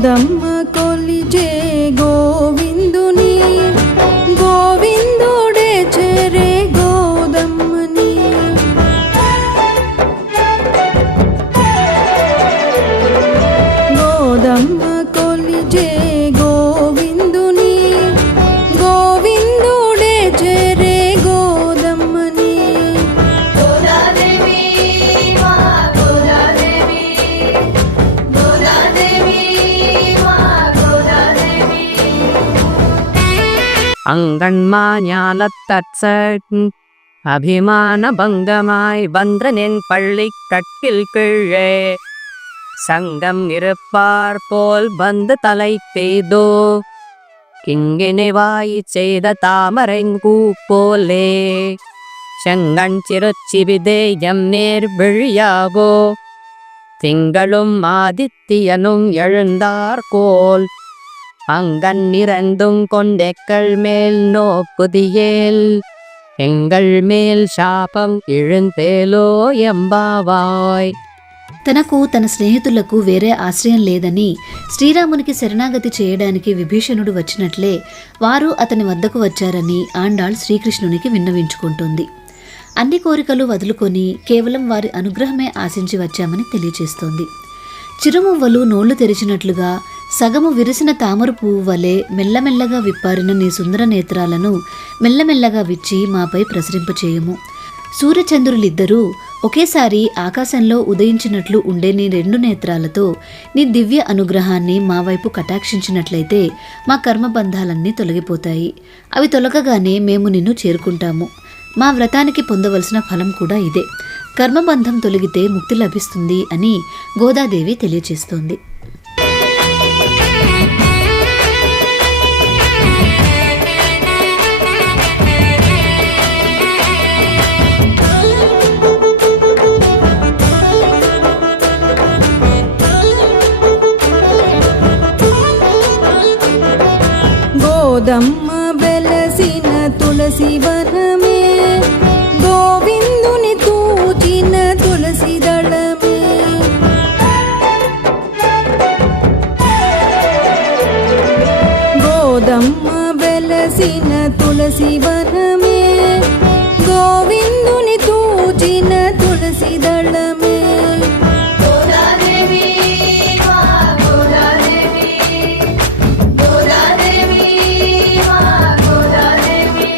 గోదమ్మ కొలిచే గోవిందుని గోవిందుడే చేరే గోదమ్మని గోదమ్మ కొలిచే గోవిందుని గోవిందుడే చేరే గోదమ్మని గోదాదేవి మా గోదాదేవి గోదాదేవి మా గోదాదేవి அங்கண்மாஞானத்தற்சன் அபிமான பங்கமாய் வந்தனின் பள்ளி கட்டில் கீழே சங்கம் இருப்பார் போல் வந்து தலை பெய்தோ கிங்கினிவாய் செய்த தாமரைங்கூ போலே செங்கண் சிறுச்சிவிதேயம் நேர் விழியாகோ திங்களும் ஆதித்தியனும் எழுந்தார்கோல் அங்கன் இரண்டும் கொண்டெக்கள் மேல் நோக்குதியேல் எங்கள் மேல் శాపం ఇழுంతేలో ఎంబావాయ్. తనకు తన స్నేహితులకు వేరే ఆశ్రయం లేదని శ్రీరామునికి శరణాగతి చేయడానికి విభీషణుడు వచ్చినట్లే వారు అతని వద్దకు వచ్చారని ఆండాళ్ శ్రీకృష్ణునికి విన్నవించుకుంటుంది. అన్ని కోరికలు వదులుకొని కేవలం వారి అనుగ్రహమే ఆశించి వచ్చామని తెలియచేస్తోంది. చిరుమువ్వలు నోళ్లు తెరిచినట్లుగా సగము విరిసిన తామర పువ్వు వలె మెల్లమెల్లగా విప్పారిన నీ సుందర నేత్రాలను మెల్లమెల్లగా విచ్చి మాపై ప్రసరింపచేయము. సూర్యచంద్రులిద్దరూ ఒకేసారి ఆకాశంలో ఉదయించినట్లు ఉండే నీ రెండు నేత్రాలతో నీ దివ్య అనుగ్రహాన్ని మా వైపు కటాక్షించినట్లయితే మా కర్మబంధాలన్నీ తొలగిపోతాయి. అవి తొలగగానే మేము నిన్ను చేరుకుంటాము. మా వ్రతానికి పొందవలసిన ఫలం కూడా ఇదే. కర్మబంధం తొలగితే ముక్తి లభిస్తుంది అని గోదాదేవి తెలియచేస్తోంది. గోదమ్మ వెలసిన తులసి వనమే గోవిందుని తూచిన తులసి దళమే గోదమ్మ వెలసిన తులసి వనమే గోవిందుని తూచిన తులసి దళమే గోదాదేవి మా గోదాదేవి గోదాదేవి మా గోదాదేవి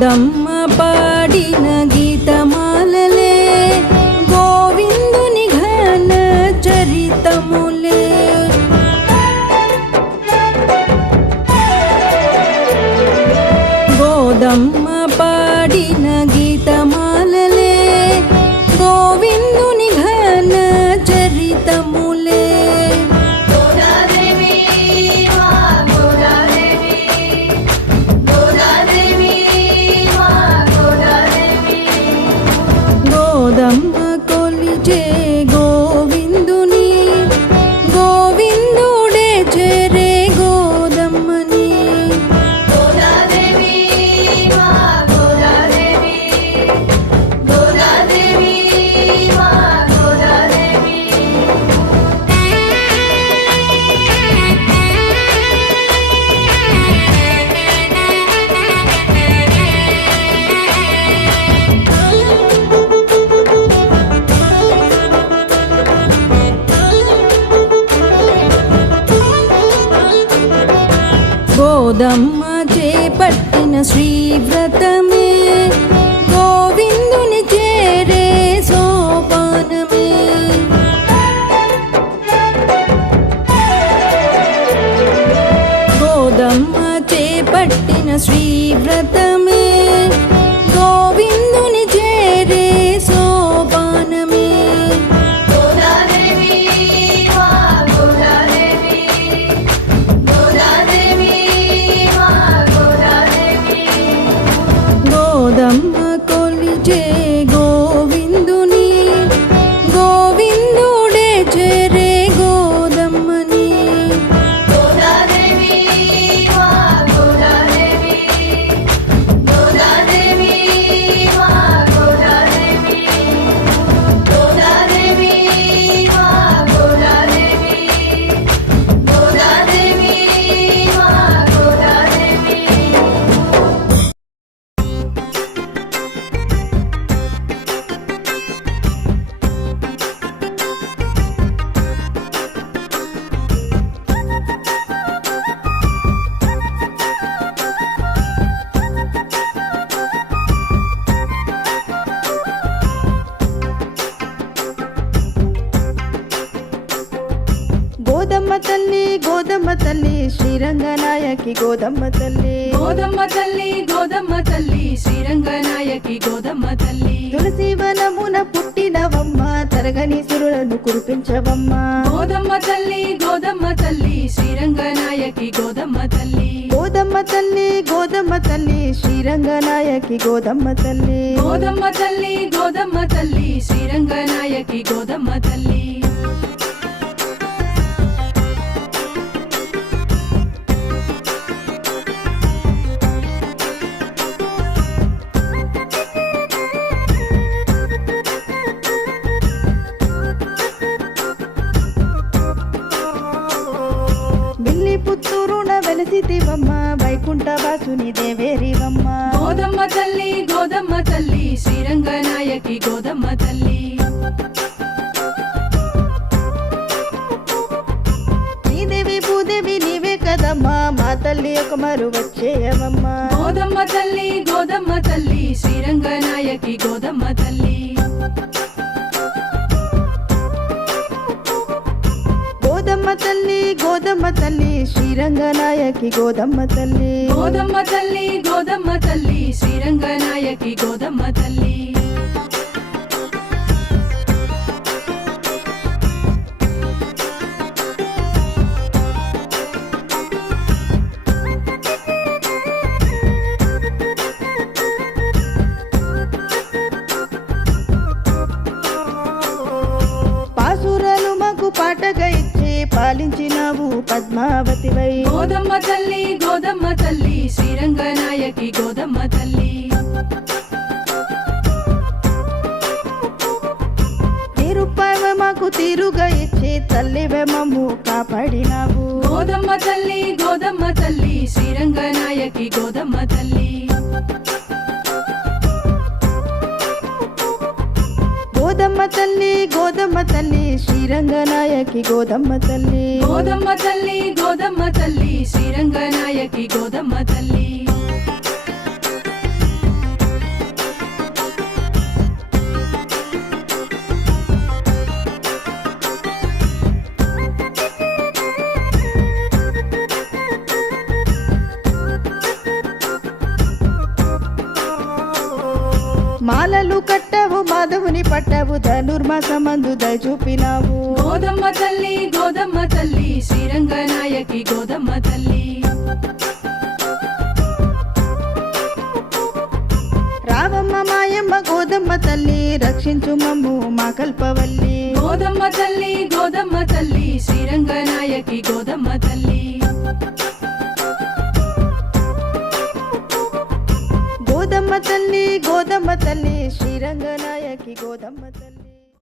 గోదమ్మ పాడిన గీతమాలలే గోవిందుని ఘన చరితములే. గోదమ్మ పాడిన గీతమాలలే గోవిందుని ఘన చరితములే. గోదాదేవి మా గోదాదేవి, గోదాదేవి మా గోదాదేవి. గోదమ్మ కొలిచే గోవిందుని గోవిందుడే చేరే గోదమ్మని. గోదాదేవి మా గోదాదేవి, గోదాదేవి మా గోదాదేవి. గోదమ్మ చేపట్టిన శ్రీవ్రతమే గోవిందుని చేరే సోపానమే. గోదమ్మ చేపట్టిన శ్రీవ్రతమే గోవిందుని చేరే సోపానమే. గోదాదేవి మా గోదాదేవి, గోదాదేవి మా గోదాదేవి. గోదమ్మ కొలిచే గోవిందుని గోవిందుడే చేరే గోదమ్మని. గోదాదేవి మా గోదాదేవి, గోదాదేవి మా గోదాదేవి. గోదాదేవి మా గోదాదేవి, గోదాదేవి మా గోదాదేవి. గోదమ్మ తల్లి గోదమ్మ తల్లి శ్రీరంగనాయకి గోదమ్మ తల్లి. గోదమ్మ తల్లి గోదమ్మ తల్లి శ్రీరంగనాయకి గోదమ్మ తల్లి. తులసి వనమున పుట్టినవమ్మ తరగని సురులను కురిపించవమ్మ. గోదమ్మ తల్లి గోదమ్మ తల్లి శ్రీరంగనాయకి గోదమ్మ తల్లి. గోదమ్మ తల్లి గోదమ్మ తల్లి శ్రీరంగనాయకి గోదమ్మ తల్లి. గోదమ్మ తల్లి గోదమ్మ తల్లి శ్రీరంగనాయకి గోదమ్మ తల్లి. బిల్లి పుత్తూరున వెలసితివమ్మ వైకుంఠవాసుని దేవేరివమ్మ. గోదమ్మ తల్లి గోదమ్మ తల్లి శ్రీరంగనాయకి గోదమ్మ తల్లి. శ్రీదేవి భూదేవి నీవే కదమ్మా మా తల్లి ఒక మరు వచ్చేయవమ్మ. గోదమ్మ తల్లి గోదమ్మ తల్లి శ్రీరంగనాయకి గోదమ్మ తల్లి. గోదమ్మ తల్లి గోదమ్మ తల్లి శ్రీరంగనాయకి గోదమ్మ తల్లి. గోదమ్మ తల్లి గోదమ్మ తల్లి శ్రీరంగనాయకి గోదమ్మ తల్లి. పాసురాలు మాకు పాటగా ఇచ్చి పాలించినావు పద్మావతివై. గోదమ్మ తల్లి గోదమ్మ తల్లి శ్రీరంగనాయకి గోదమ్మ తల్లి. తిరుపావ మాకు తీరుగా ఇచ్చి తల్లివే మమ్ము కాపాడినావు. గోదమ్మ తల్లి గోదమ్మ తల్లి శ్రీరంగనాయకి గోదమ్మ తల్లి. గోదమ్మ తల్లి గోదమ్మ తల్లి శ్రీరంగనాయకి గోదమ్మ తల్లి. గోదమ్మ తల్లి గోదమ్మ తల్లి శ్రీరంగనాయకి గోదమ్మ తల్లి. మాలలు కట్టవు మాధవుని పట్టవు ధనుర్మాసమందు దయ చూపినావు గోదమ్మ తల్లి శ్రీరంగనాయకి గోదమ్మ తల్లి రావమ్మ మాయమ్మ గోదమ్మ తల్లి రక్షించు మమ్ము మా కల్పవల్లి గోదమ్మ తల్లి శ్రీరంగనాయకి గోదమ్మ తల్లి గోదమ్మ తల్లి శ్రీరంగనాయకి గోదమ్మ తల్లి